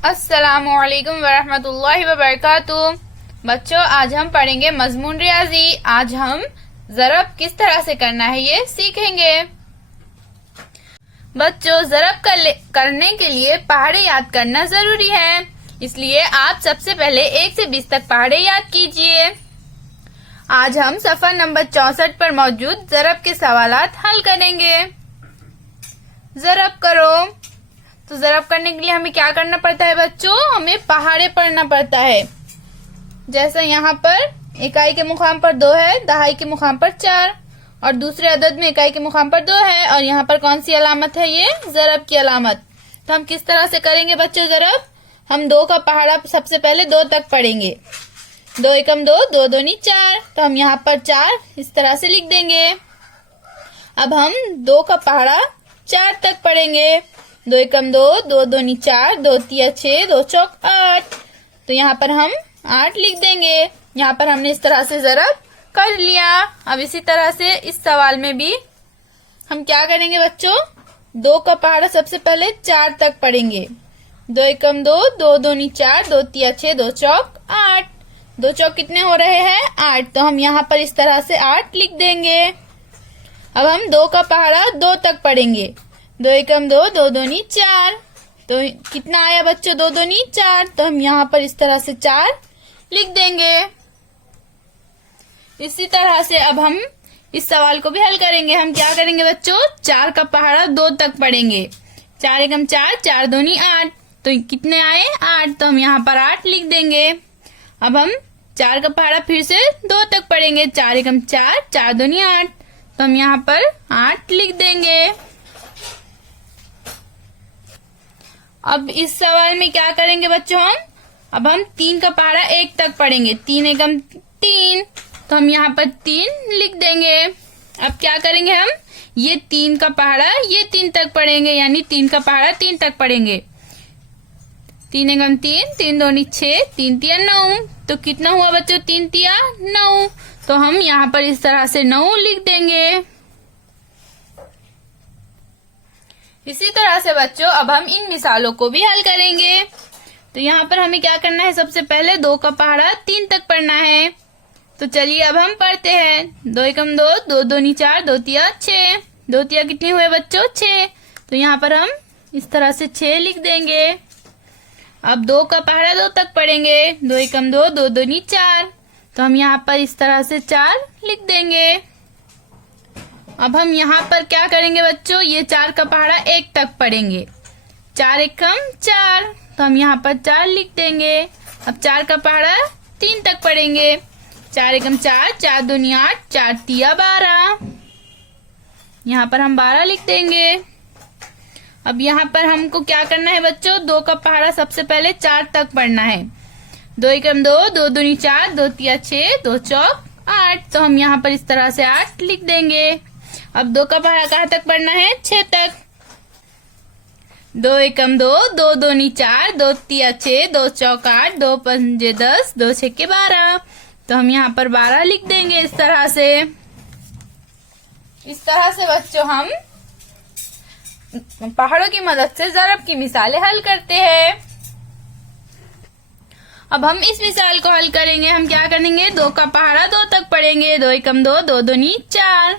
अस्सलामुअलैकुम वरहमतुल्लाहि वबरकातुह। बच्चों, आज हम पढ़ेंगे मजमून रियाजी। आज हम ज़रब किस तरह से करना है ये सीखेंगे। बच्चों, ज़रब करने के लिए पहाड़े याद करना जरूरी है, इसलिए आप सबसे पहले 1 से 20 तक पहाड़े याद कीजिए। आज हम सफ़र नंबर 64 पर मौजूद ज़रब के सवालात हल करेंगे। ज़रब करो। तो ज़रब करने के लिए हमें क्या करना पड़ता है बच्चों? हमें पहाड़े पढ़ना पड़ता है। जैसे यहाँ पर इकाई के मुकाम पर 2 है, दहाई के मुकाम पर 4 और दूसरे अदद में इकाई के मुकाम पर 2 है और यहाँ पर कौन सी अलामत है? ये ज़रब की अलामत। तो हम किस तरह से करेंगे बच्चों ज़रब? हम 2 का पहाड़ा सबसे पहले 2 तक पढ़ेंगे। 2 एकम 2, 2 दूनी 4। तो हम यहाँ पर 4 इस तरह से लिख देंगे। अब हम 2 का पहाड़ा 4 तक पढ़ेंगे। 2 एकम 2, 2 दूनी 4, 2 तिया 6, 2 चौक 8। तो यहाँ पर हम 8 लिख देंगे। यहाँ पर हमने इस तरह से ज़रब कर लिया। अब इसी तरह से इस सवाल में भी हम क्या करेंगे बच्चों? 2 का पहाड़ा सबसे पहले 4 तक पढ़ेंगे। 2 एकम 2, 2 दूनी 4, 2 तिया 6, 2 चौक 8। 2 चौक कितने हो रहे हैं? 8। तो हम यहाँ पर इस तरह से 8 लिख देंगे। अब हम 2 का पहाड़ा 2 तक पढ़ेंगे। 2 एकम 2, 2 दूनी 4। तो कितना आया बच्चों? 2 दूनी 4। तो हम यहाँ पर इस तरह से 4 लिख देंगे। इसी तरह से अब हम इस सवाल को भी हल करेंगे। हम क्या करेंगे बच्चों? 4 का पहाड़ा 2 तक पढ़ेंगे। 4 एकम 4, 4 दूनी 8। तो कितने आए? 8। तो हम यहाँ पर 8 लिख देंगे। अब हम 4 का पहाड़ा फिर से 2 तक पढ़ेंगे। 4 एकम 4, 4 दूनी 8। तो हम यहाँ पर 8 लिख देंगे। अब इस सवाल में क्या करेंगे बच्चों? अब हम 3 का पहाड़ा 1 तक पढ़ेंगे। 3 एकम 3। तो हम यहाँ पर 3 लिख देंगे। अब क्या करेंगे हम? ये 3 का पहाड़ा ये 3 तक पढ़ेंगे, यानी 3 का पहाड़ा 3 तक पढ़ेंगे। 3 एकम 3, 3 दूनी 6, 3 तिया 9। तो कितना हुआ बच्चों? 3 तिया 9। तो हम यहाँ पर इस तरह से 9 लिख देंगे। इसी तरह से बच्चों अब हम इन मिसालों को भी हल करेंगे। तो यहाँ पर हमें क्या करना है? सबसे पहले 2 का पहाड़ा 3 तक पढ़ना है। तो चलिए अब हम पढ़ते हैं। 2 एकम 2, 2 दूनी 4, 2 तिया 6। 2 तिया कितने हुए बच्चों? 6। तो यहाँ पर हम इस तरह से 6 लिख देंगे। अब 2 का पहाड़ा 2 तक पढ़ेंगे। 2 एकम 2, 2 दूनी 4। तो हम यहाँ पर इस तरह से 4 लिख देंगे। अब हम यहाँ पर क्या करेंगे बच्चों? ये 4 का पहाड़ा 1 तक पढ़ेंगे। 4 एकम 4। तो हम यहाँ पर 4 लिख देंगे। अब 4 का पहाड़ा 3 तक पढ़ेंगे। 4 एकम 4, 4 दूनी 8, 4 तिया 12। यहाँ पर हम 12 लिख देंगे। अब यहाँ पर हमको क्या करना है बच्चों? 2 का पहाड़ा सबसे पहले 4 तक पढ़ना है। 2 एकम 2, 2 दूनी 4, 2 तिया 6, 2 चौक 8। तो हम यहाँ पर इस तरह से 8 लिख देंगे। अब 2 का पहाड़ा कहाँ तक पढ़ना है? 6 तक। 2 एकम 2, 2 दूनी 4, 2 तिया 6, 2 चौक 8, 2 पंजे 10, 2 छक्के 12। तो हम यहाँ पर 12 लिख देंगे इस तरह से। इस तरह से बच्चों हम पहाड़ों की मदद से ज़रब की मिसालें हल करते हैं। अब हम इस मिसाल को हल करेंगे। हम क्या करेंगे? 2 का पहाड़ा 2 तक पढ़ेंगे। 2 एकम 2, 2 दूनी 4।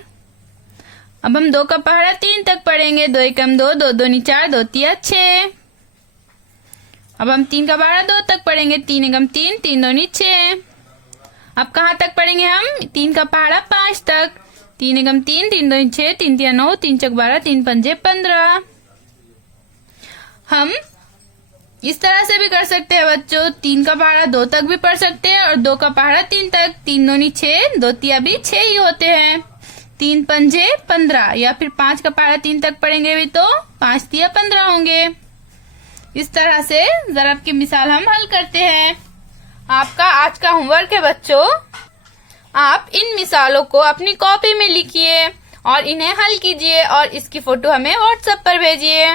अब हम 2 का पहाड़ा 3 तक पढ़ेंगे। 2 एकम 2, 2 दूनी 4, 2 तिया 6। अब हम 3 का पहाड़ा 2 तक पढ़ेंगे। 3 एकम 3, 3 दूनी 6। अब कहाँ तक पढ़ेंगे हम? 3 का पहाड़ा 5 तक। 3 एकम 3, 3 दूनी 6, 3 तिया 9, 3 चौक 12, 3 पंजे 15। हम इस तरह से भी कर सकते हैं बच्चों। 3 का पहाड़ा 2 तक भी पढ़ सकते हैं और 2 का पहाड़ा 3 तक। 3 दूनी 6, 2 तिया भी 6 ही होते हैं। 3 पंजे 15, या फिर 5 का पहाड़ा 3 तक पढ़ेंगे भी तो 5 तिया 15 होंगे। इस तरह से ज़रब की मिसाल हम हल करते हैं। आपका आज का होमवर्क है बच्चों, आप इन मिसालों को अपनी कॉपी में लिखिए और इन्हें हल कीजिए और इसकी फोटो हमें व्हाट्सएप पर भेजिए।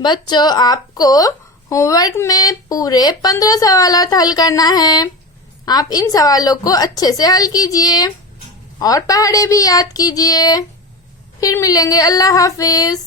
बच्चों, आपको होमवर्क में पूरे 15 सवालात हल करना है। आप इन सवालों को अच्छे से हल कीजिए और पहाड़े भी याद कीजिए। फिर मिलेंगे। अल्लाह हाफिज।